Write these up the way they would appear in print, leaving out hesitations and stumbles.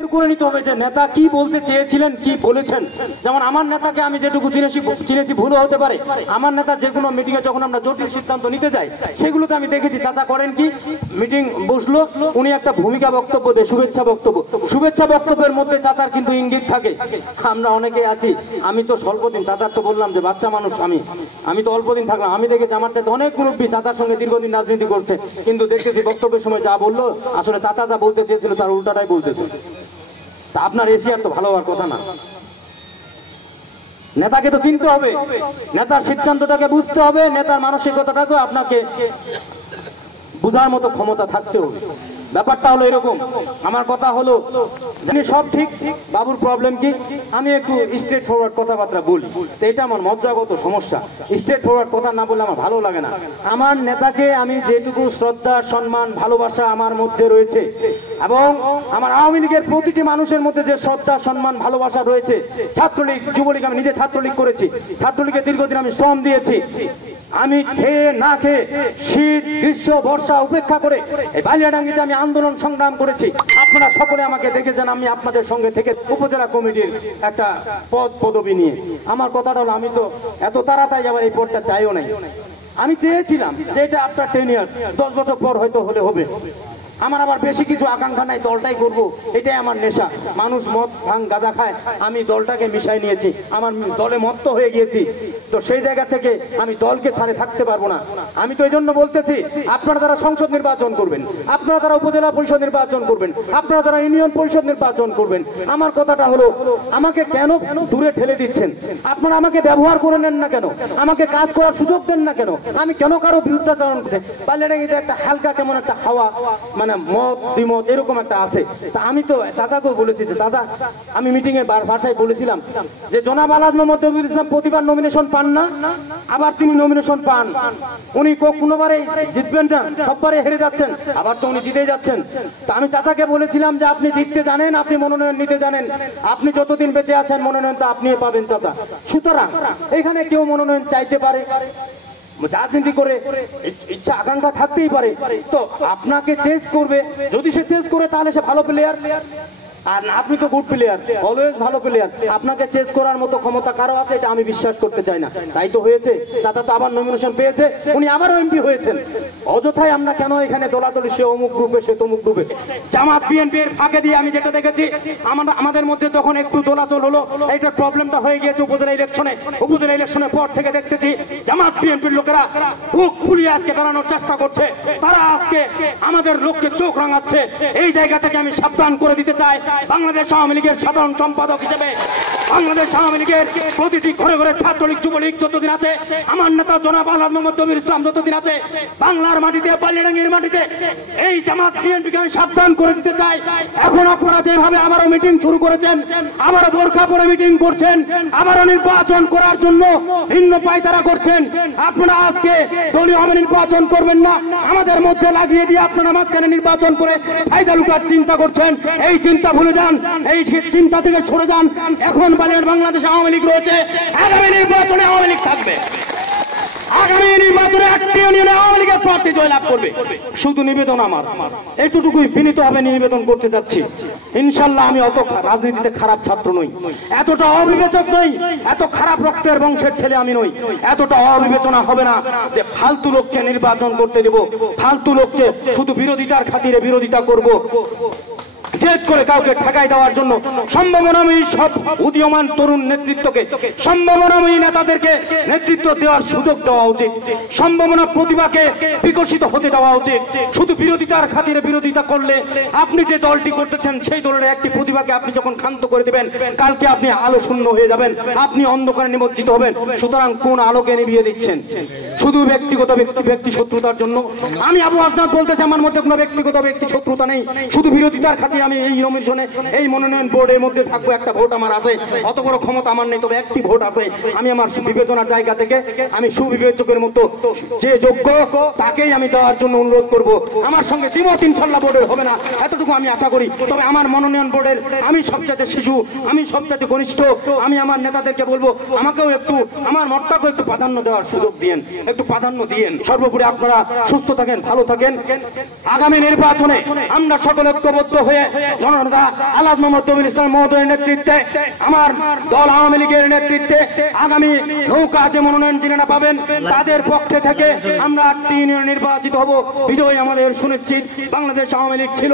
করে নিতে হবে যে নেতা কি বলতে চেয়েছিলেন, কি বলেছেন। যেমন আমার নেতাকে আমি যেটুকু চিনেছি ভুলও হতে পারে। আমার নেতা যে কোনো মিটিংয়ে যখন আমরা জটিল সিদ্ধান্ত নিতে যাই সেগুলোতে আমি দেখেছি চাচা করেন কি, মিটিং বসলো, উনি একটা ভূমিকা বক্তব্য দেয়, শুভেচ্ছা বক্তব্য। শুভেচ্ছা বক্তব্যের মধ্যে চাচার কিন্তু ইঙ্গিত থাকে। আমরা অনেকেই আছি, আমি তো স্বল্পদিন, চাচার তো বললাম যে বাচ্চা মানুষ, আমি তো অল্পদিন থাকলাম। আমি দেখেছি আমার চাইতে অনেক মুরব্বী চাচার সঙ্গে দীর্ঘদিন রাজনীতি করছে, কিন্তু দেখতেছি বক্তব্যের সময় যা বললো আসলে চাচা যা বলতে চেয়েছিল তার উল্টাটাই বলতেছে। তা আপনার এশিয়ার তো ভালো হওয়ার কথা না। নেতাকে তো চিনতে হবে, নেতার সিদ্ধান্তটাকে বুঝতে হবে, নেতার মানসিকতাটাকে আপনাকে বুঝার মতো ক্ষমতা থাকতে হবে। ব্যাপারটা হলো এরকম, আমার কথা হলো জানি সব ঠিক, বাবুর প্রবলেম কি, আমি একটু স্ট্রেট ফরওয়ার্ড কথাবার্তা বলি। তো এটা আমার মজ্জাগত সমস্যা, স্ট্রেট ফরওয়ার্ড কথা না বললে আমার ভালো লাগে না। আমার নেতাকে আমি যেটুকু শ্রদ্ধা, সম্মান, ভালোবাসা আমার মধ্যে রয়েছে, এবং আমার আওয়ামী লীগের প্রতিটি মানুষের মধ্যে যে শ্রদ্ধা, সম্মান, ভালোবাসা রয়েছে, ছাত্রলীগ, যুবলীগ, আমি নিজে ছাত্রলীগ করেছি, ছাত্রলীগের দীর্ঘদিন আমি শ্রম দিয়েছি। আমি খেয়ে না খেয়ে শীত, গ্রীষ্ম, বর্ষা উপেক্ষা করে এই বালিয়াডাঙ্গিতে আমি আন্দোলন সংগ্রাম করেছি। আপনারা সকলে আমাকে দেখেছেন, আমি আপনাদের সঙ্গে থেকে উপজেলা কমিটির একটা পদবি নিয়ে। আমার কথাটা হলো, আমি তো এত তাড়াতাড়ি যাবার এই পদটা চাইও নাই। আমি চেয়েছিলাম যে এটা আফটার 10 ইয়ার্স, 10 বছর পর হয়তো হলে হবে। আমার আবার বেশি কিছু আকাঙ্ক্ষা নাই, দলটাই করব, এটাই আমার নেশা। মানুষ মদ, ভাঙ, গাঁজা খায়, আমি দলটাকে মিশাই নিয়েছি, আমার দলে মত্ত হয়ে গিয়েছি। তো সেই জায়গা থেকে আমি দলকে ছাড়ে থাকতে পারবো না। আমি তো এই জন্য বলতেছি, আপনারা যারা সংসদ নির্বাচন করবেন, আপনারা যারা উপজেলা পরিষদ নির্বাচন করবেন, আপনারা যারা ইউনিয়ন পরিষদ নির্বাচন করবেন, আমার কথাটা হলো, আমাকে কেন দূরে ঠেলে দিচ্ছেন? আপনারা আমাকে ব্যবহার করে নেন না কেন? আমাকে কাজ করার সুযোগ দেন না কেন? আমি কেন কারো বিরুদ্ধাচরণ করছি? বালিয়াডাঙ্গিতে একটা হালকা কেমন একটা হাওয়া, মানে মত বিমত এরকম একটা আছে। তা আমি তো চাচাকেও বলেছি যে চাচা, আমি মিটিং এ ভাষায় বলেছিলাম যে জনাব আলহাজ মোহাম্মদ তৌহিদুল ইসলাম প্রতিবার নমিনেশন পান না, আবার তিনি নমিনেশন পান, উনি কোনোবারে জিতবেন না, সববারে হেরে যাচ্ছেন, আবার তো উনি জিতেই যাচ্ছেন। তা আমি চাচাকে বলেছিলাম যে আপনি জিততে জানেন, আপনি মনোনয়ন নিতে জানেন, আপনি যতদিন বেঁচে আছেন মনোনয়ন তো আপনি পাবেন চাচা। সুতরাং এখানে কেউ মনোনয়ন চাইতে পারে, রাজনীতি করে ইচ্ছা আকাঙ্ক্ষা থাকতেই পারে, তো আপনাকে চেস করবে। যদি সে চেস করে তাহলে সে ভালো প্লেয়ার, আর আপনি তো গুড প্লেয়ার, অলওয়েজ ভালো প্লেয়ার। আপনাকে চেস করার মতো ক্ষমতা কারো আছে এটা আমি বিশ্বাস করতে চাই না। তাই তো হয়েছে, চাচা তো আবার নমিনেশন পেয়েছে, উনি আবারও এমপি হয়েছেন। অযথায় আমরা কেন এখানে দলাদলি, সে অমুক গ্রুপে, সে তমুক গ্রুপে। জামাত বিএনপি এর ফাঁকে দিয়ে আমি যেটা দেখেছি, আমাদের মধ্যে তখন একটু দোলাচল হলো, এইটার প্রবলেমটা হয়ে গিয়েছে উপজেলা ইলেকশনে। উপজেলা ইলেকশনের পর থেকে দেখতেছি জামাত বিএনপির লোকেরা বুক ফুলিয়ে আজকে বেড়ানোর চেষ্টা করছে, তারা আজকে আমাদের লোককে চোখ রাঙাচ্ছে। এই জায়গা থেকে আমি সাবধান করে দিতে চাই, বাংলাদেশ আওয়ামী লীগের সাধারণ সম্পাদক হিসেবে বাংলাদেশ আওয়ামী লীগের প্রতিটি ঘরে ঘরে ছাত্রলীগ, যুবলীগ যতদিন আছে, আমার নেতা জনাব আলহাজ মোহাম্মদ তৌহিদুল ইসলাম যতদিন আছে, বাংলার মাটিতে, বালিয়াডাঙ্গির মাটিতে এই জামাত বিএনপিকে আমি সাবধান করে দিতে চাই। এখন আপনারা যেভাবে আবারও মিটিং শুরু করেছেন, আবারও বোরখা পরে মিটিং করছেন, আবারও নির্বাচন করার জন্য ভিন্ন পায়তারা করছেন, আপনারা আজকে দলীয় নির্বাচন করবেন না, আমাদের মধ্যে লাগিয়ে দিয়ে আপনারা মাঝখানে নির্বাচন করে ফায়দা লুটার চিন্তা করছেন। এই চিন্তা ভুলে যান, এই চিন্তা থেকে সরে যান। এখন বাংলাদেশ আওয়ামী লীগ রয়েছে, আগামী নির্বাচনে আওয়ামী লীগ থাকবে, আগামী নির্বাচনে একটি ইউনিয়নে আওয়ামী লীগের প্রার্থী জয়লাভ করবে। শুধু নিবেদন আমার, এইটুকুই বিনীতভাবে নিবেদন করতে যাচ্ছি। ইনশাল্লাহ আমি অত রাজনীতিতে খারাপ ছাত্র নই, এতটা অবিবেচক নই, এত খারাপ রক্তের বংশের ছেলে আমি নই। এতটা অবিবেচনা হবে না যে ফালতু লোককে নির্বাচন করতে দেব, ফালতু লোককে শুধু বিরোধিতার খাতিরে বিরোধিতা করব, জেদ করে কাউকে ঠেকাই দেওয়ার জন্য। সম্ভাবনাময়ী সব উদীয়মান তরুণ নেতৃত্বকে, সম্ভাবনাময়ী নেতাদেরকে নেতৃত্ব দেওয়ার সুযোগ দেওয়া উচিত, সম্ভাবনা প্রতিভাকে বিকশিত হতে দেওয়া উচিত। শুধু বিরোধিতার খাতিরে বিরোধিতা করলে আপনি যে দলটি করতেছেন সেই দলের একটি প্রতিভাকে আপনি যখন ক্ষান্ত করে দিবেন, কালকে আপনি আলো শূন্য হয়ে যাবেন, আপনি অন্ধকারে নিমজ্জিত হবেন। সুতরাং কোন আলোকে নিভিয়ে দিচ্ছেন? শুধু ব্যক্তিগত ব্যক্তি শত্রুতার জন্য? আমি আবু হাসনাত বলতেছি, আমার মধ্যে কোনো ব্যক্তিগত ব্যক্তি শত্রুতা নেই, শুধু বিরোধিতার খাতিরে আমি এই নমিনেশনে, এই মনোনয়ন বোর্ডের মধ্যে থাকবো। একটা ভোট আমার আছে, অত বড় ক্ষমতা আমার নেই, তবে একটি ভোট আছে। আমি আমার বিবেচনার জায়গা থেকে আমি সুবিবেচকের মতো যে যোগ্য তাকেই আমি দেওয়ার জন্য অনুরোধ করব। আমার সঙ্গে দ্বিমত ইনশাল্লাহ বোর্ডের হবে না, এতটুকু আমি আশা করি। তবে আমার মনোনয়ন বোর্ডের আমি সবচাইতে শিশু, আমি সবচাইতে ঘনিষ্ঠ, আমি আমার নেতাদেরকে বলবো আমাকেও একটু, আমার মতটাকেও একটু প্রাধান্য দেওয়ার সুযোগ দিয়েন, একটু প্রাধান্য দিয়েন। সর্বোপরি আপনারা সুস্থ থাকেন, ভালো থাকেন। আগামী নির্বাচনে আমরা সকল ঐক্যবদ্ধ হয়ে জননেতা আলাদ মোহাম্মদ তবির ইসলাম মহোদয়ের নেতৃত্বে আমার দল আওয়ামী লীগের নেতৃত্বে আগামী নৌকা যে মনোনয়ন যিনি পাবেন তাদের পক্ষে থেকে আমরা 8টি ইউনিয়ন নির্বাচিত হব। বিজয় আমাদের সুনিশ্চিত। বাংলাদেশ আওয়ামী লীগ ছিল,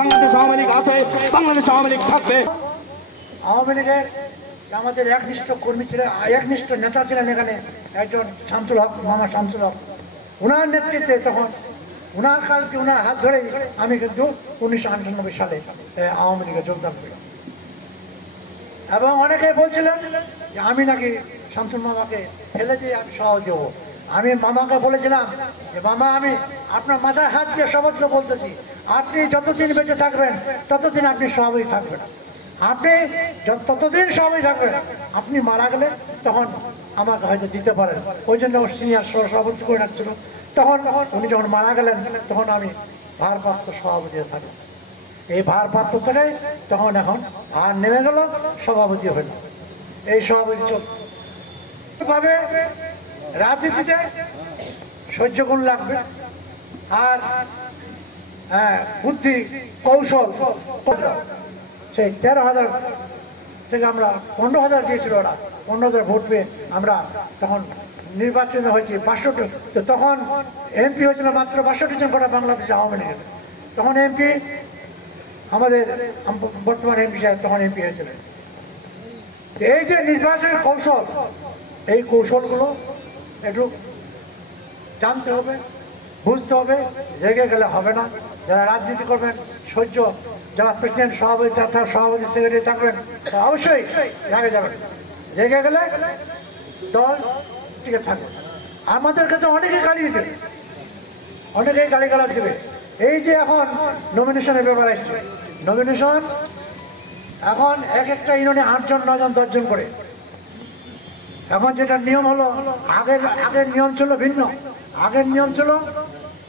বাংলাদেশ আওয়ামী লীগ আছে, বাংলাদেশ আওয়ামী লীগ থাকবে। আওয়ামী লীগের আমাদের একনিষ্ঠ কর্মী ছিলেন, একনিষ্ঠ নেতা ছিলেন এখানে একজন শামসুল হক, মামা শামসুল হক। ওনার নেতৃত্বে তখন ওনার কাছে ওনার হাত ধরেই আমি কিন্তু 1998 সালে আওয়ামী লীগে যোগদান করি। এবং অনেকে বলছিলেন যে আমি নাকি শামসুল মামাকে ফেলে দিয়ে আমি সভাপতি হবো। আমি মামাকে বলেছিলাম যে মামা, আমি আপনার মাথায় হাত দিয়ে শপথ করে বলতেছি, আপনি যতদিন বেঁচে থাকবেন ততদিন আপনি সভাপতি থাকবেন। আপনি ততদিন সভাপতি থাকবেন, আপনি মারা গেলে তখন আমাকে হয়তো দিতে পারেন। ওই জন্য সিনিয়র সভাপতি করে রাখছিল। তখন উনি যখন মারা গেলেন তখন আমি ভারপ্রাপ্ত সভাপতি থাকলাম। এই ভারপ্রাপ্ত থেকে তখন এখন আর নেমে গেল, সভাপতি হইল। এই সভাপতি চলবে। রাজনীতিতে সহ্য গুণ লাগবে, আর বুদ্ধি কৌশল। সেই 13,000 থেকে আমরা 15,000 দিয়েছিল, ওরা 15,000 ভোট পেয়ে আমরা তখন নির্বাচন হয়েছে 62। তো তখন এমপি হয়েছিল মাত্র 62 জন গোটা বাংলাদেশ আওয়ামী লীগের। তখন এমপি আমাদের বর্তমান এমপি সাহেব তখন এমপি হয়েছিলেন। এই যে নির্বাচনের কৌশল, এই কৌশলগুলো একটু জানতে হবে, বুঝতে হবে। রেগে গেলে হবে না। যারা রাজনীতি করবেন সহ্য, যারা প্রেসিডেন্ট সভাপতি সভাপতি সেক্রেটারি থাকবেন অবশ্যই রেগে যাবেন। রেগে গেলে দল টিকে থাকবে। আমাদেরকে তো অনেকে গালি দেবে, অনেকেই গালিগালাজ দেবে। এই যে এখন নমিনেশনের ব্যাপার আসছে, নমিনেশন এখন এক একটা ইউনিয়নে 8 জন 9 জন 10 জন করে। এখন যেটা নিয়ম হলো, আগের নিয়ম ছিল ভিন্ন। আগের নিয়ম ছিল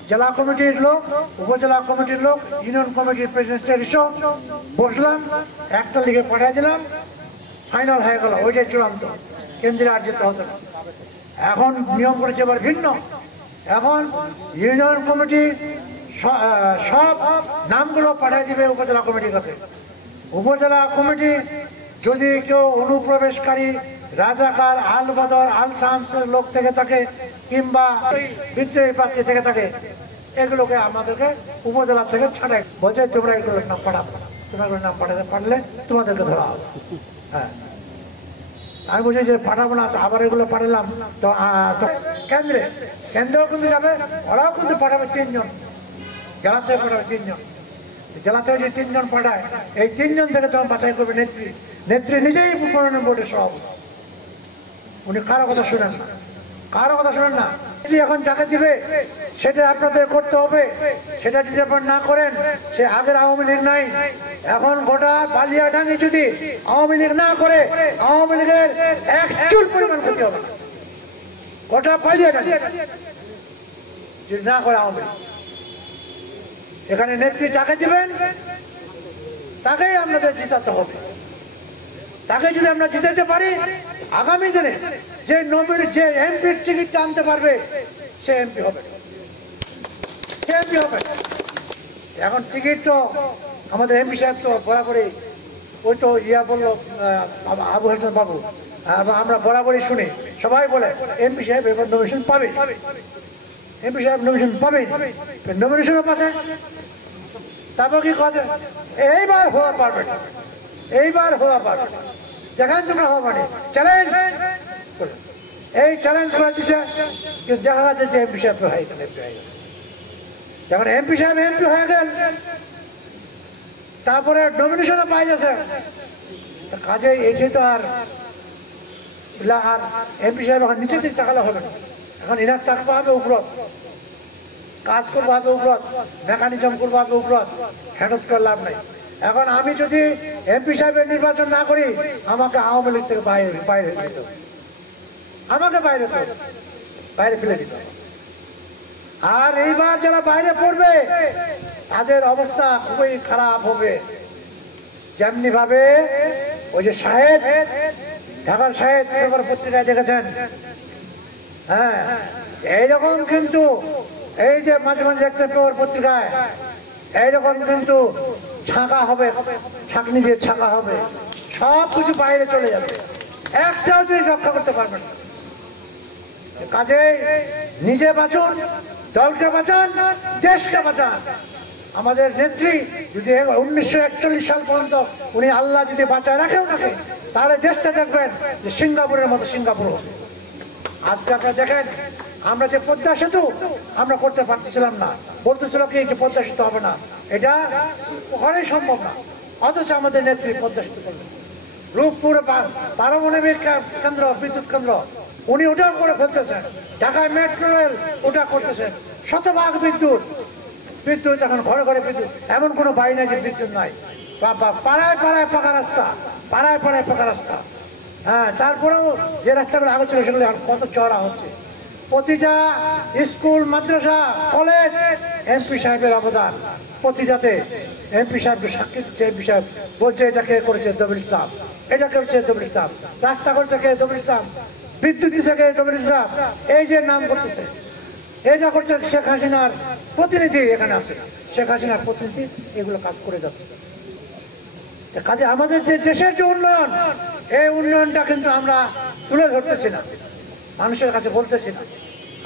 জেলা কমিটির লোক, উপজেলা কমিটির লোক, ইউনিয়ন কমিটির প্রেসিডেন্ট বসলাম, একটা লিগে পাঠিয়ে দিলাম, ফাইনাল হয়ে গেল, ওইটাই চূড়ান্ত, কেন্দ্রে আর যেতে হতো না। এখন নিয়ম করেছে এবার ভিন্ন। এখন ইউনিয়ন কমিটি সব নামগুলো পাঠিয়ে দিবে উপজেলা কমিটির কাছে। উপজেলা কমিটি যদি কেউ অনুপ্রবেশকারী, রাজাকার, আল বদর, আল শামসের লোক থেকে থাকে, কিংবা বিদ্রোহী প্রার্থী থেকে থাকে, এগুলোকে আমাদেরকে উপজেলা থেকে ছাড়াই বলছে তোমরা এগুলোর নাম পাঠাবো, তোমরা এগুলোর নাম পাঠাতে পারলে তোমাদেরকে ধরা হবে। হ্যাঁ, আমি বলছি যে পাঠাবো না, আবার এগুলো পাঠালাম তো কেন্দ্রেও কিন্তু যাবে, ওরাও কিন্তু পাঠাবে 3 জন, জেলা থেকে পাঠাবে 3 জন। জেলা থেকে যে 3 জন পাঠায়, এই 3 জন থেকে তখন বাছাই করবে নেত্রী। নেত্রী নিজেই মনোনয়ন বোর্ডের সভাপতি। উনি কারো কথা শুনেন না, কারো কথা শুনেন না। এখন যাকে দিবে সেটা আপনাদের করতে হবে। সেটা যদি আপনারা না করেন, সে আগের আওয়ামী লীগ নাই। এখন গোটা বালিয়াডাঙ্গি যদি আওয়ামী লীগ না করে, আওয়ামী লীগের 1 চুল পরিমাণ ক্ষতি হবে। গোটা বালিয়াডাঙ্গি যদি না করে আওয়ামী লীগ, এখানে নেত্রী যাকে দিবেন তাকেই আপনাদের জিতাতে হবে। তাকে যদি আমরা জিতাতে পারি, আগামী দিনে যে এমপির টিকিটটা আনতে পারবে সে এমপি হবে, সে এমপি হবে। এখন টিকিট তো আমাদের এমপি সাহেব তো বরাবরই, ওই তো বললো আবু হাসান বাবু, আমরা বরাবরই শুনি, সবাই বলে এমপি সাহেব এবার নমিনেশন পাবে, এমপি সাহেব নমিনেশন পাবে। নমিনেশনও পাচ্ছে, তারপর কি কথা, এইবার হওয়া পারবে না, এইবার হওয়া পারবে না, যেখানে তোমরা হওয়া পারে চ্যালেঞ্জ, এই চ্যালেঞ্জ করে দিচ্ছে। কিন্তু দেখা যাচ্ছে যে এমপি সাহেব হয়ে গেল, এমপি হয়ে গেল। যখন এমপি সাহেব এমপি হয়ে গেল, তারপরে নমিনেশনও পাই যাচ্ছে, কাজে এসে তো আর এমপি সাহেব এখন নিচের দিক তাকালে হবে না। এখন ইনার থাকতে হবে উপরত, কাজ করবো হবে উপরত, মেকানিজম করবো হবে উপরত, হেঁটত করে লাভ নাই। এখন আমি যদি এমপি সাহেবের নির্বাচন না করি, আমাকে আওয়ামী লীগ থেকে বাইরে দিতে হবে, আমাকে বাইরে ফেলে দিতে হবে। আর এইবার যারা বাইরে পড়বে তাদের অবস্থা খুবই খারাপ হবে। যেমনি ভাবে ওই যে শাহেদ, ঢাকার শাহেদ পত্রিকায় দেখেছেন, হ্যাঁ, এইরকম কিন্তু এই যে মাঝে মাঝে দেখতে পেপার পত্রিকায় এইরকম কিন্তু ছাঁকা হবে, ছাঁকনি দিয়ে ছাঁকা হবে, সব কিছু বাইরে চলে যাবে, একটাও তুমি রক্ষা করতে পারবে না। কাজে নিজে বাঁচুন, দলকে বাঁচান, দেশকে বাঁচান। আমাদের নেত্রী যদি 1941 সাল পর্যন্ত উনি আল্লাহ যদি বাঁচায় রাখে ওনাকে, তাহলে দেশটা দেখবেন যে সিঙ্গাপুরের মতো সিঙ্গাপুর হবে। আজকে আপনারা দেখেন, আমরা যে পদ্মা সেতু আমরা করতে পারতেছিলাম না, বলতেছিল কি যে পদ্মা সেতু হবে না, এটা কখনোই সম্ভব না, অথচ আমাদের নেত্রী পদ্মা সেতু করলেন। রূপপুর পারমাণবিক কেন্দ্র, বিদ্যুৎ কেন্দ্র উনি ওটাও করে ফেলতেছেন, ঢাকায় মেট্রো রেল ওটা করতেছেন, শতভাগ বিদ্যুৎ। বিদ্যুৎ এখন ঘরে ঘরে বিদ্যুৎ, এমন কোনো বাড়ি নাই যে বিদ্যুৎ নাই। পাড়ায় পাড়ায় পাকা রাস্তা, পাড়ায় পাড়ায় পাকা রাস্তা। হ্যাঁ, তারপরেও যে রাস্তাগুলো আগে ছিল সেগুলো কত চড়া হচ্ছে। প্রতিটা স্কুল, মাদ্রাসা, কলেজ এমপি সাহেবের অবদান, প্রতিটাতে এমপি সাহেবকে সাক্ষী দিচ্ছে। এমপি সাহেব বলছে এটা কে করেছে, দবির ইসলাম, এটা করেছে দবির ইসলাম, রাস্তা করেছে কে, দবির ইসলাম, বিদ্যুৎ দিচ্ছে কে, দবির ইসলাম, এই যে নাম করতেছে, এটা করছে শেখ হাসিনার প্রতিনিধি এখানে আছে, শেখ হাসিনার প্রতিনিধি এগুলো কাজ করে যাচ্ছে। কাজে আমাদের যে দেশের যে উন্নয়ন, এই উন্নয়নটা কিন্তু আমরা তুলে ধরতেছি না, মানুষের কাছে বলতেছি না,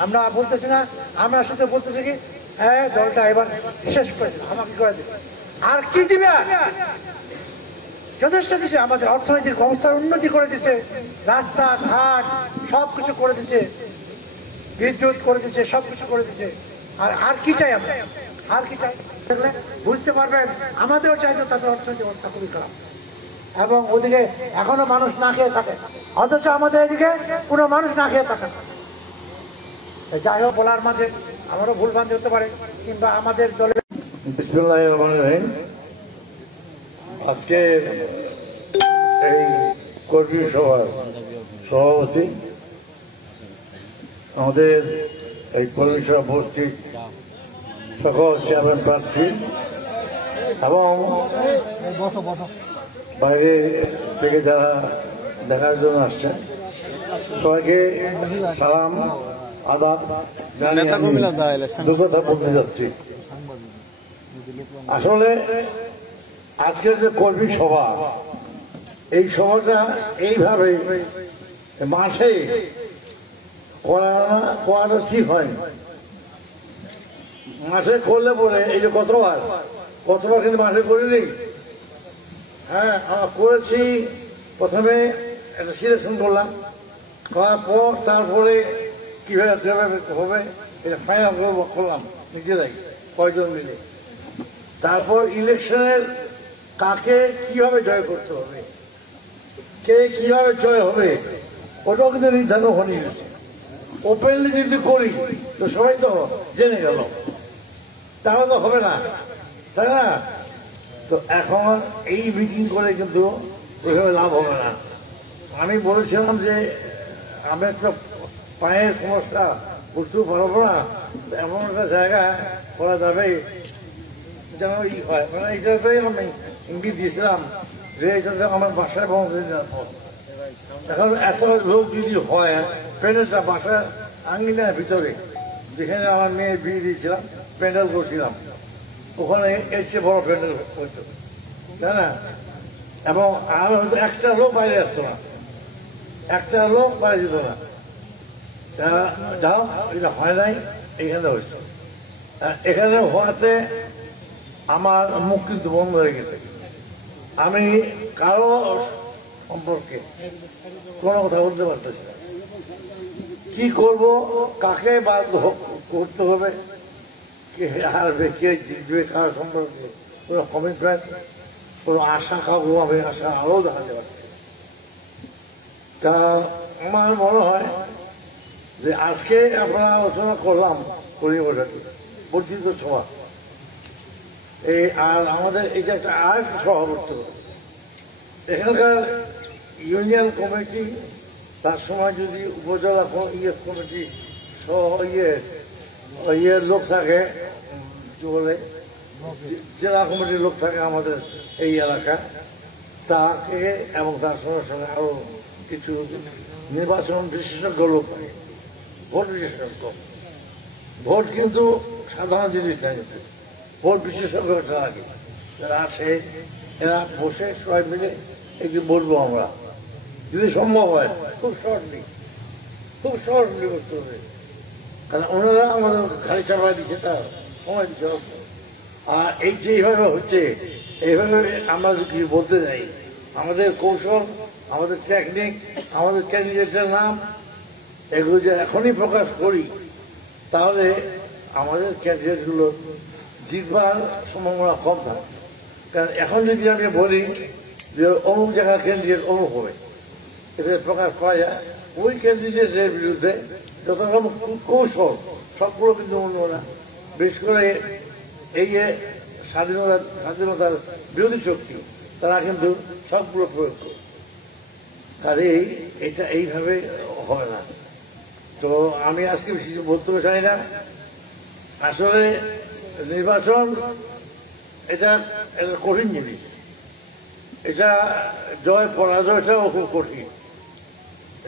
আমরা বলতেছি না। আমরা শুধু বলতেছি কি, হ্যাঁ দলটা এবার শেষ করে দিল, আমাকে করে দিল, আর কি দিবে? যথেষ্ট দিছে, আমাদের অর্থনৈতিক ব্যবস্থার উন্নতি করে দিছে, রাস্তা ঘাট সব কিছু করে দিছে, বিদ্যুৎ করে দিচ্ছে, সবকিছু করে দিচ্ছে। আর কি চাই আমরা? আর কি চাই? বুঝতে পারবেন আমাদেরও চাইতো তাদের অর্থনৈতিক অবস্থা খুবই খারাপ, এবং ওদিকে এখনো মানুষ না খেয়ে থাকে, অথচ আমাদের এদিকে কোনো মানুষ না খেয়ে থাকে না। যাই হোক, বলার মাঝে আমারও ভুলভ্রান্তি হতে পারে, কিংবা আমাদের দলের। বিসমিল্লাহির রহমানির রহিম। আজকে এই কর্মী সভার সভাপতি আমাদের এই কর্মী সভা উপস্থিত সকল চেয়ারম্যান প্রার্থী এবং বাইরে থেকে যারা দেখার জন্য আসছেন, সবাইকে সালাম আদাব দু কথা বলতে যাচ্ছি। আসলে আজকের যে কর্মী সভা, এই সভাটা এইভাবে মাসে করানো ঠিক হয়নি। মাসে করলে পরে এই যে কতবার কিন্তু মাসে করিনি। হ্যাঁ, আমরা করেছি, প্রথমে একটা সিলেকশন করলাম, করার পর তারপরে কিভাবে হবে এটা ফাইনাল করলাম নিজেরাই কয়জন মিলে। তারপর ইলেকশনের কাকে কিভাবে জয় করতে হবে, কে কিভাবে জয় হবে, ওটাও কিন্তু নির্ধারণ হয়নি। ওপেনলি যদি করি তো সবাই তো জেনে গেল, তাহলে তো হবে না, তাই না? তো এখন এই মিটিং করে কিন্তু ওইভাবে লাভ হবে না। আমি বলেছিলাম যে আমি একটা পায়ের সমস্যা, বুঝতেও পারবো না, এমন একটা জায়গা করা যাবে যেন ই হয়, মানে এটাতেই আমি ইঙ্গিত দিয়েছিলাম যে এটাতে আমার বাসায় পৌঁছে যাবো। এখন এত লোক যদি হয়, প্যান্ডেলটা বাসার আঙ্গিনার ভিতরে, যেখানে আমার মেয়ে বিয়ে দিয়েছিলাম, প্যান্ডেল করছিলাম, ওখানে এসে বড় প্যান্ডেল হতো, তাই না? এবং আর হয়তো একটা লোক বাইরে আসতো না, একটা লোক বাইরে যেত না। যাও, এটা হয় নাই, এখানে হয়েছে। এখানে হওয়াতে আমার মুখ কিন্তু বন্ধ হয়ে গেছে। আমি কারো সম্পর্কে কোনো কথা বলতে পারতেছি না। কি করব, কাকে বাধ্য করতে হবে, কে হারবে, কে জিতবে, কারো সম্পর্কে কোনো কমিটমেন্ট, কোনো আশা কাবু হবে, আশা আরো দেখাতে পারছে। তা আমার মনে হয় যে আজকে আমরা আলোচনা করলাম পরিবারটাকে বর্ধিত সভা, এই আর আমাদের এই যে একটা আরেকটা সভা করতে হবে। এখানকার ইউনিয়ন কমিটি, তার সময় যদি উপজেলা কমিটি ইয়ের লোক থাকে, কি বলে, জেলা কমিটির লোক থাকে আমাদের এই এলাকায়, তাকে এবং তার সঙ্গে সঙ্গে আরো কিছু নির্বাচন বিশেষজ্ঞ লোক থাকে, ভোট বিশেষজ্ঞ। ভোট কিন্তু সাধারণ জিনিস নাই, ভোট বিশেষজ্ঞটা লাগে। যারা আছে এরা বসে সবাই মিলে একটু বলবো আমরা, যদি সম্ভব হয় খুব শর্টলি করতে হবে, কারণ ওনারা আমাদের খালি চাপা দিচ্ছে, তার সময় দিতে হবে। আর এই যে এইভাবে হচ্ছে, এইভাবে আমরা কিছু বলতে চাই, আমাদের কৌশল, আমাদের টেকনিক, আমাদের ক্যান্ডিডেটের নাম, এগুলো যে এখনই প্রকাশ করি, তাহলে আমাদের ক্যান্ডিডেটগুলো জিতবার সম্ভাবনা কম থাকে। কারণ এখন যদি আমি বলি যে অমুক জায়গার ক্যান্ডিডেট অমুক হবে, এটা প্রকাশ পাওয়া যায়, ওই ক্যান্ডিডেটের বিরুদ্ধে যত রকম কৌশল সবগুলো কিন্তু অন্য না। বিশেষ করে এই যে স্বাধীনতার বিরোধী শক্তি, তারা কিন্তু সবগুলো প্রয়োগ করে, কাজেই এটা এইভাবে হবে না। তো আমি আজকে বেশি বলতে চাই না। আসলে নির্বাচন এটা কঠিন জিনিস, এটা জয় পরাজয়টাও খুব কঠিন।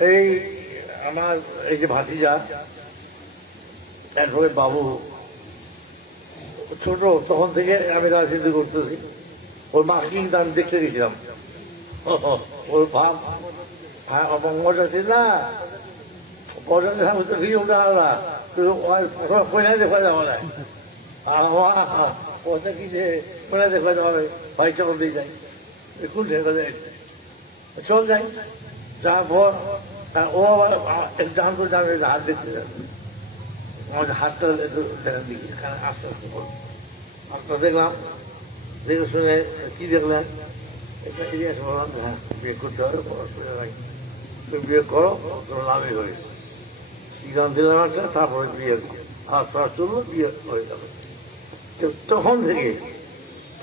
এই আমার এই যে ভাতিজা এরপরে বাবু ছোট, তখন থেকে আমি রাজনীতি করতেছি, ওর মাকে কিন্তু আমি দেখতে গেছিলাম, ওর ভাব মজা ছিল না, মজা দেখা হতো কি ওটা আলাদা, কোথায় দেখা যাওয়া যায়, ওটা কি যে কোথায় দেখা যাবে, ভাই চল দিয়ে যাই, কোন দেখা যায়, চল যাই, যাওয়ার পর ও আবার জানতো যে আমি হাত দেখতে যাচ্ছি, আমাদের হাতটা একটু দেখা দিই, আস্তে আস্তে হাতটা দেখলাম, দেখে শুনে কি দেখলেন, এটা ইতিহাস বললাম, হ্যাঁ বিয়ে করতে হবে, পড়াশোনা নাই, তুমি বিয়ে করো, তোর লাভই হয়ে সিদ্ধান্ত দিলাম একটা, তারপরে বিয়ে আর পড়া চললো, বিয়ে হয়ে যাবে। তখন থেকে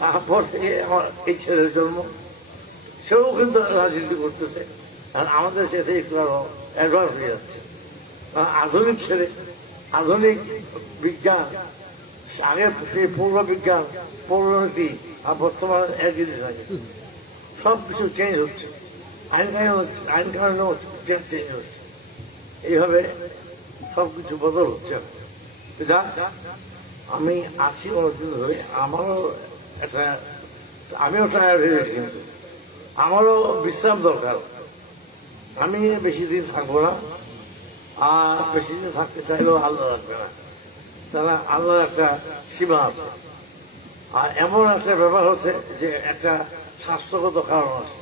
তারপর থেকে আমার এই ছেলের জন্ম, সেও কিন্তু রাজনীতি করতেছে, আর আমাদের সাথে একটু আরো অ্যাডভান্স হয়ে যাচ্ছে, আধুনিক ছেলে, আধুনিক বিজ্ঞান, আগে সেই পূর্ব বিজ্ঞান, পৌরনীতি আর বর্তমানে এক জিনিস লাগে, সব কিছু চেঞ্জ হচ্ছে, আইন কানুনও চেঞ্জ হচ্ছে, এইভাবে সবকিছু বদল হচ্ছে। যাক, আমি আছি অনেকদিন ধরে, আমারও একটা, আমিও টায়ার্ড হয়ে গেছি, কিন্তু আমারও বিশ্রাম দরকার, আমি বেশি দিন থাকবো না, আর বেশি দিন থাকতে চাইলেও আল্লাহ রাখবে না, তারা আল্লাহর একটা সীমা আছে। আর এমন একটা ব্যাপার হচ্ছে যে একটা স্বাস্থ্যগত কারণ আছে,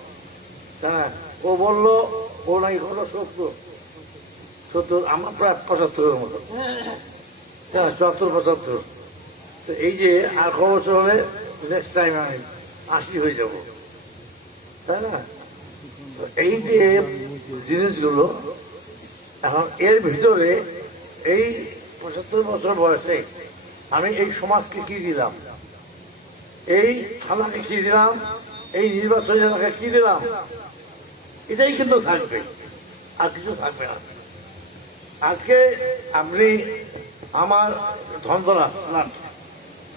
তারা ও বললো ও নাকি কত 70, আমার প্রায় 75-এর মতো, 74-75। তো এই যে আর ক বছর হলে নেক্সট টাইম আমি 80 হয়ে যাব, তাই না? তো এই যে জিনিসগুলো এখন এর ভিতরে এই 75 বছর বয়সে আমি এই সমাজকে কি দিলাম, এই থানাকে কি দিলাম, এই নির্বাচন এলাকাকে কি দিলাম, এটাই কিন্তু থাকবে, আর কিছু থাকবে না। আজকে আপনি আমার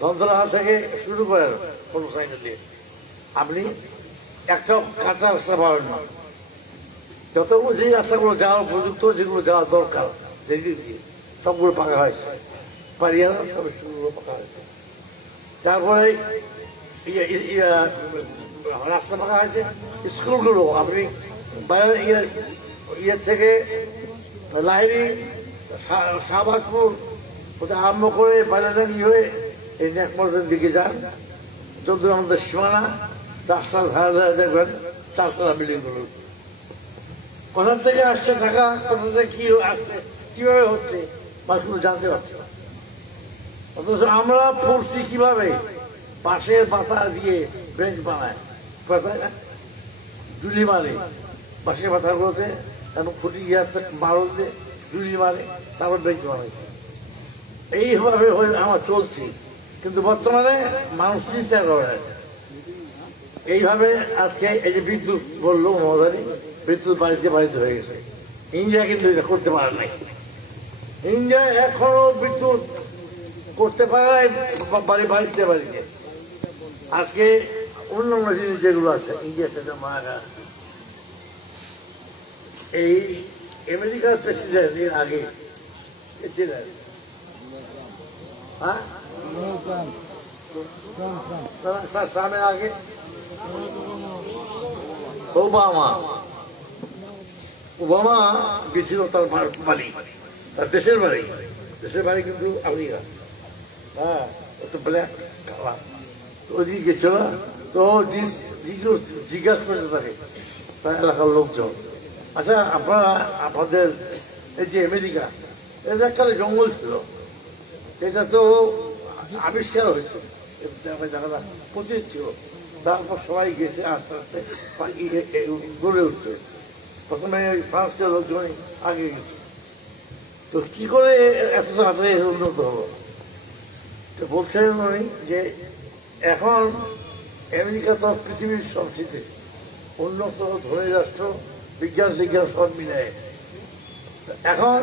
ধনতলা থেকে শুরু করেন মোটরসাইকেল দিয়ে, আপনি একটা কাঁচা রাস্তা পাবেন না, যতগুলো যে রাস্তাগুলো যাওয়ার উপযুক্ত, যেগুলো যাওয়ার দরকার, সবগুলো পাকা হয়েছে, পারিয়ানা সব স্কুলগুলো পাকা হয়েছে, তারপরে রাস্তা পাকা হয়েছে, স্কুলগুলো আপনি ইয়ে থেকে লাহিড়ি, শাহবাজপুর আরম্ভ করে বাইলাডাঙ্গি হয়ে এই নেকমোড়ের দিকে যান, যত আমাদের সীমানা, রাস্তার ধারে ধারে দেখবেন 4 তলা বিল্ডিং গুলো, কোথা থেকে আসছে টাকা, কোথা থেকে কি আসছে, কিভাবে হচ্ছে, মানুষগুলো জানতে পারছে না। অথচ আমরা পড়ছি কিভাবে, পাশের পাতা দিয়ে বেঞ্চ বানায়, পাতায় না জুলি মারে, পাশের পাতাগুলোতে এবং খুঁটি গিয়ে মারো দিয়ে জুলি মারে, তারপর বেঞ্চ বানাইছে, এইভাবে আমার চলছে। কিন্তু বর্তমানে মানুষ চিন্তা করে এইভাবে। আজকে এই যে বিদ্যুৎ বললো মহোদয়, বিদ্যুৎ বাড়িতে হয়ে গেছে, ইন্ডিয়া কিন্তু এটা করতে পারে নাই, ইন্ডিয়া এখনো বিদ্যুৎ করতে পারে বাড়িতে। আজকে অন্যান্য জিনিস যেগুলো আছে ইন্ডিয়ার সাথে মারা, এই আমেরিকার প্রেসিডেন্ট এর আগে ট্রামের আগে ওবামা ওবামা গেছিল তার বাড়ি, তার দেশের বাড়ি কিন্তু আমেরিকা। হ্যাঁ, তো ব্ল্যাক কালার, তো ওইদিকে গেছিল। তো জিজ্ঞাসা করতে থাকে তার এলাকার লোকজন, আচ্ছা আপনারা আপনাদের এই যে আমেরিকা, এটা এককালে জঙ্গল ছিল, এটা তো আবিষ্কার হয়েছে, জায়গাটা প্রচুর ছিল, তারপর সবাই গেছে আস্তে আস্তে গড়ে উঠছে। প্রথমে ফ্রান্সের লোকজন আগে গেছে, তো কি করে এত তাড়াতাড়ি উন্নত হলো? তো বলছেন উনি যে এখন আমেরিকা তো পৃথিবীর সবচেয়ে উন্নত ধনী রাষ্ট্র, বিজ্ঞান সব মিলায়। এখন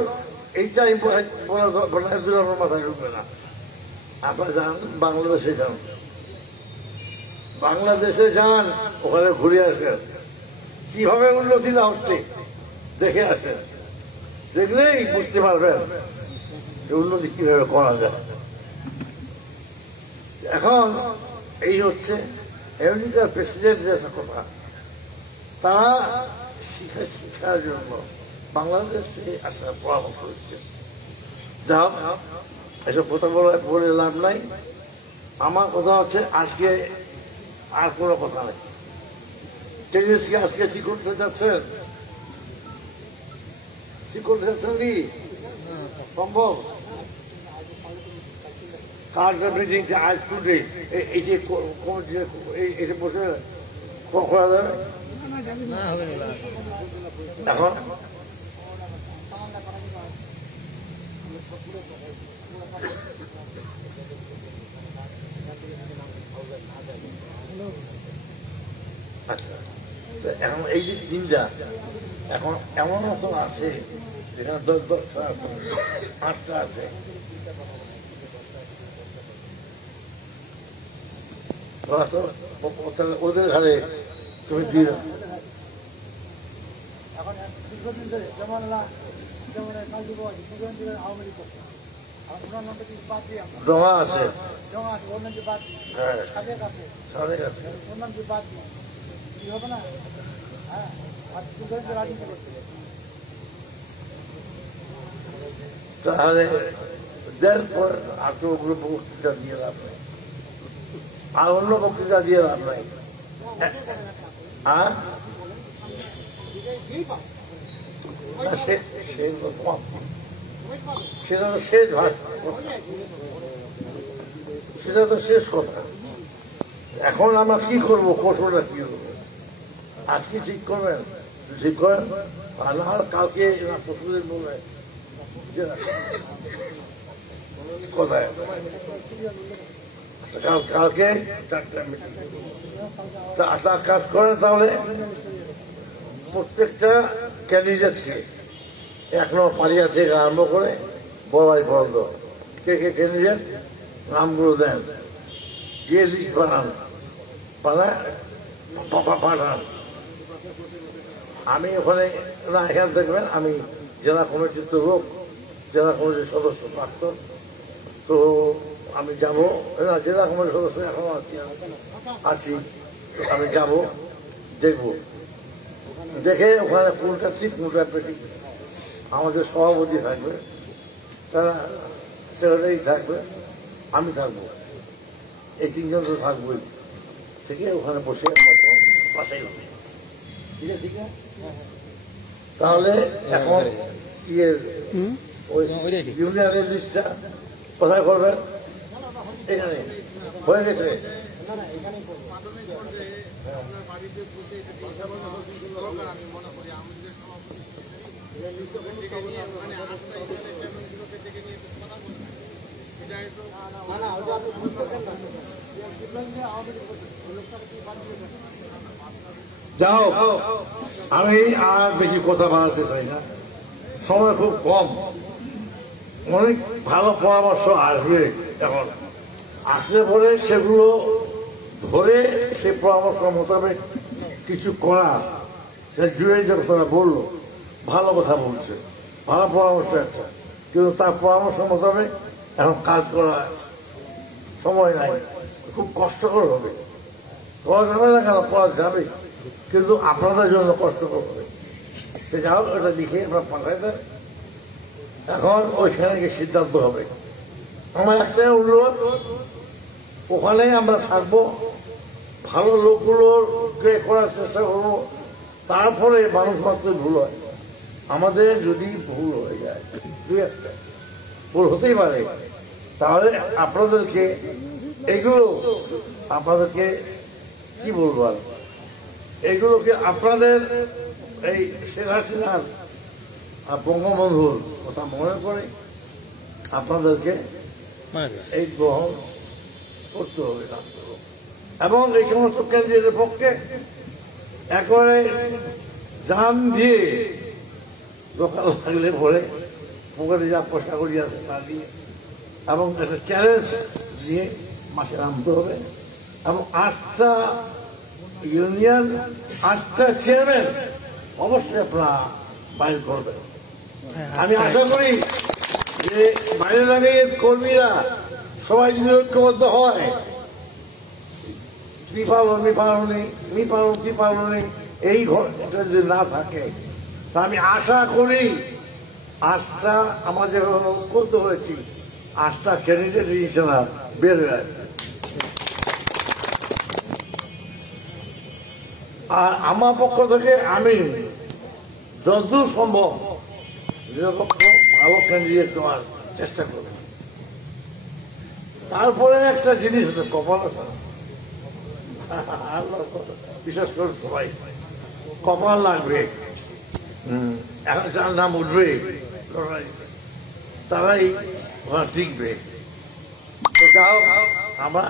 এইটাই আপনার মাথায় ঢুকবে না। আপনারা যান বাংলাদেশে, যান ওখানে ঘুরে আসবেন, কিভাবে উন্নতি না হচ্ছে দেখে আসেন, দেখলেই বুঝতে পারবেন যে উন্নতি কিভাবে করা যায়। এখন এই হচ্ছে আমেরিকার প্রেসিডেন্টের কথা, তারা শিক্ষার জন্য বাংলাদেশে আসার পরামর্শ দিচ্ছে। যাও, এসব কথা বলে লাভ নাই। আমার কথা হচ্ছে আজকে আর কোনো কথা নেই। টেনিসকে আজকে ঠিক করতে যাচ্ছেন, কি সম্ভব? কালকে মিটিং আজ টুডে এই যে বসে করা যাবে এখন? আচ্ছা, এখন এই যে দিনটা এখন এমন মতো আছে যেখানে 10-10টা আছে, 8টা আছে। ওদের ঘরে তুমি দিয়ে এখন দীর্ঘদিন ধরে যেমন আওয়ামী লীগ করছে, ডোঙা আছে, সাদেক আছে, ওর নাম বাদ দিয়ে কি হবে না? হ্যাঁ, আর দীর্ঘদিন রাজনীতি করছে। তাহলে আর তো ওগুলো বক্তৃতা দিয়ে লাভ নাই, আর অন্য বক্তৃতা দিয়ে লাভ নাই। সেটা তো শেষ ভাষা, সেটা তো শেষ কথা। এখন আমরা কি করবো, কৌশলটা কি করবো? আজকে ঠিক করবেন, ঠিক করেন, আর না কালকে পশুদের বলবে কোথায় কালকে কাজ করেন। তাহলে প্রত্যেকটা ক্যান্ডিডেটকে 1 নম্বর পালিয়া থেকে আরম্ভ করে বড়াই পর্যন্ত কে ক্যান্ডিডেট নামগুলো দেন, যে লিস্ট বানান, পাঠান। আমি ওখানে না, এখানে দেখবেন আমি জেলা কমিটির তো লোক, জেলা কমিটির সদস্য প্রাক্তন, তো আমি যাব না, জেলা কমিটির সদস্য এখনো আছি, আমি যাব, দেখবো, দেখে ওখানে কোনটা ঠিক কোনটা বেঠিক। আমাদের সভাপতি থাকবে, তারা সেক্রেটারি থাকবে, আমি থাকবো, এই 3 জন তো থাকবোই। থেকে ওখানে বসে বাসাই হবে, ঠিক আছে? ঠিক আছে, তাহলে এখন ওই ইউনিয়নের লিস্টটা কোথায় করবেন? এখানে হয়ে গেছে। যাও, আমি আর বেশি কথা বাড়াতে চাই না, সময় খুব কম। অনেক ভালো পরামর্শ আসবে, এখন আসলে পরে সেগুলো ধরে সে পরামর্শ মোতাবেক কিছু করা। জুড়ে যে কথাটা বললো, ভালো কথা বলছে, ভালো পরামর্শ একটা, কিন্তু তার পরামর্শ মোতাবেক এখন কাজ করা সময় নাই, খুব কষ্টকর হবে। পাওয়া যাবে না কেন, পাওয়া যাবে, কিন্তু আপনাদের জন্য কষ্টকর হবে। সে যাও, ওটা লিখে আমরা পাঠাই দেয়। এখন ওইখানে গিয়ে সিদ্ধান্ত হবে। আমার একটাই অনুরোধ, ওখানে আমরা থাকবো, ভালো লোকগুলোকে করার চেষ্টা করবো। তারপরে মানুষ মাত্র ভুল হয়। আমাদের যদি ভুল হয়ে যায়, দুই একটা ভুল হতেই পারে, তাহলে আপনাদেরকে এগুলো আপনাদেরকে কি বলবো, আর এগুলোকে আপনাদের এই শেখ হাসিনার বঙ্গবন্ধুর কথা মনে করে আপনাদেরকে এই গ্রহণ করতে হবে। এবং এই সমস্ত কেন্দ্রীয় পক্ষে একেবারে জান দিয়ে দোকান লাগলে পরে পকেটে যা পয়সা করি আছে তা দিয়ে, এবং একটা চ্যালেঞ্জ দিয়ে মাঠে নামতে হবে। এবং 8টা ইউনিয়ন, 8টা চেয়ারম্যান অবশ্যই আপনারা বাইর করবেন। আমি আশা করি যে বাইরে দাঁড়িয়ে কর্মীরা সবাই যদি ঐক্যবদ্ধ হয়, এই ঘটনা যদি না থাকে, তা আমি আশা করি 8টা আমাদের ঐক্যবদ্ধ হয়েছি, 8টা ক্যান্ডিডেট হিসেবে বের হয়ে আসবে। আর আমার পক্ষ থেকে আমি যতদূর সম্ভব নিরপেক্ষ ভালো ক্যান্ডিডেট দেওয়ার চেষ্টা করব। তারপরে একটা জিনিস হচ্ছে কপাল আছে, বিশেষ করে সবাই কপাল লাগবে। এখন যার নাম উঠবে তারাই টিকবে। তো যাও, আমরা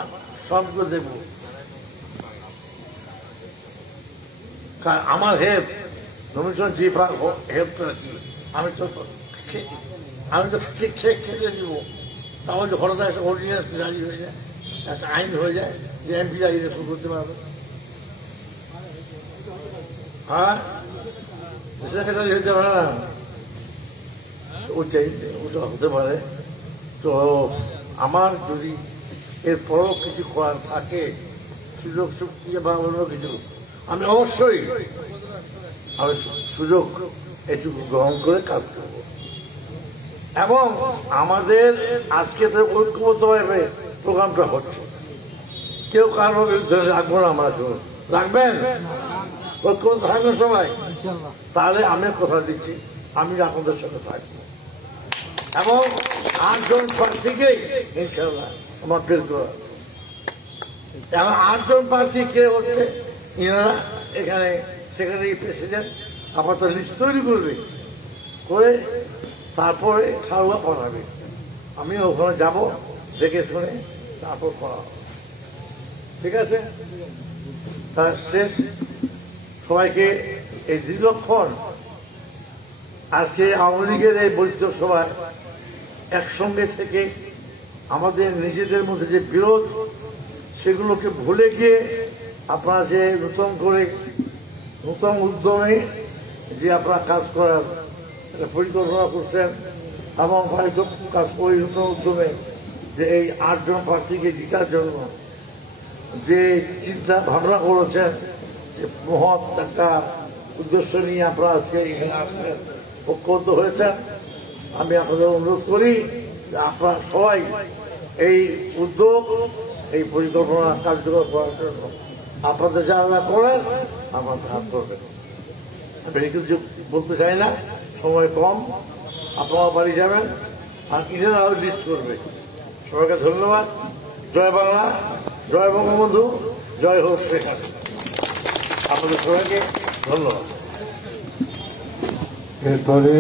সবকে দেব। আমার হেল্প নমিশন যে হেল্প কি, আমি তো খেতে দিব। তাহলে তো হঠাৎ একটা অর্ডিন্যান্স জারি হয়ে যায়, একটা আইন হয়ে যায় যে এমপি জারি শুরু করতে পারবে। হ্যাঁ, জারি হতে পারে না, ওটা হতে পারে। তো আমার যদি এরপরও কিছু করার থাকে, সুযোগ শক্তি বা অন্য কিছু, আমি অবশ্যই সুযোগ এটুকু গ্রহণ করে কাজ করব। এবং আমাদের আজকে তো ঐক্যবদ্ধভাবে প্রোগ্রামটা হচ্ছে, কেউ কারো বিরুদ্ধে রাখবো না। আমরা রাখবেন, ঐক্যবদ্ধ থাকবেন সবাই, তাহলে আমি কথা দিচ্ছি আমি আপনাদের সাথে থাকবো। এবং 8 জন প্রার্থীকেই ইনশাল্লাহ আমার বের করা। এবং 8 জন প্রার্থী কে হচ্ছে, ইনারা এখানে সেক্রেটারি প্রেসিডেন্ট আপাতত লিস্ট তৈরি করবে, করে তারপরে খেলা করাবে। আমি ওখানে যাব, দেখে শুনে তারপর করা হবে। ঠিক আছে? তার শেষ সবাইকে এই দীর্ঘক্ষণ আজকে আওয়ামী লীগের এই বৈঠক সভায় একসঙ্গে থেকে আমাদের নিজেদের মধ্যে যে বিরোধ, সেগুলোকে ভুলে গিয়ে আপনারা যে নতুন উদ্যমে যে আপনারা কাজ করার পরিকল্পনা করছেন, এবং কাজ করি নতুন উদ্যমে যে এই 8 জন প্রার্থীকে জিতার জন্য যে চিন্তা ভাবনা করেছেন, যে মহৎ একটা উদ্দেশ্য নিয়ে আপনারা আজকে এখানে আসছেন, ঐক্যবদ্ধ হয়েছেন। আমি আপনাদের অনুরোধ করি যে আপনারা সবাই এই উদ্যোগ, এই পরিকল্পনা কার্যকর করার জন্য আপনাদের যারা করেন আপনাদের হাত করবেন। আমি কিছু বলতে চাই না, সময় কম, আপনারা বাড়ি যাবেন, আর ইনারাও লিস্ট করবে। সবাইকে ধন্যবাদ। জয় বাংলা, জয় বঙ্গবন্ধু, জয় হোক শেখ হাসিনা। আপনাদের সবাইকে ধন্যবাদ। এরপরে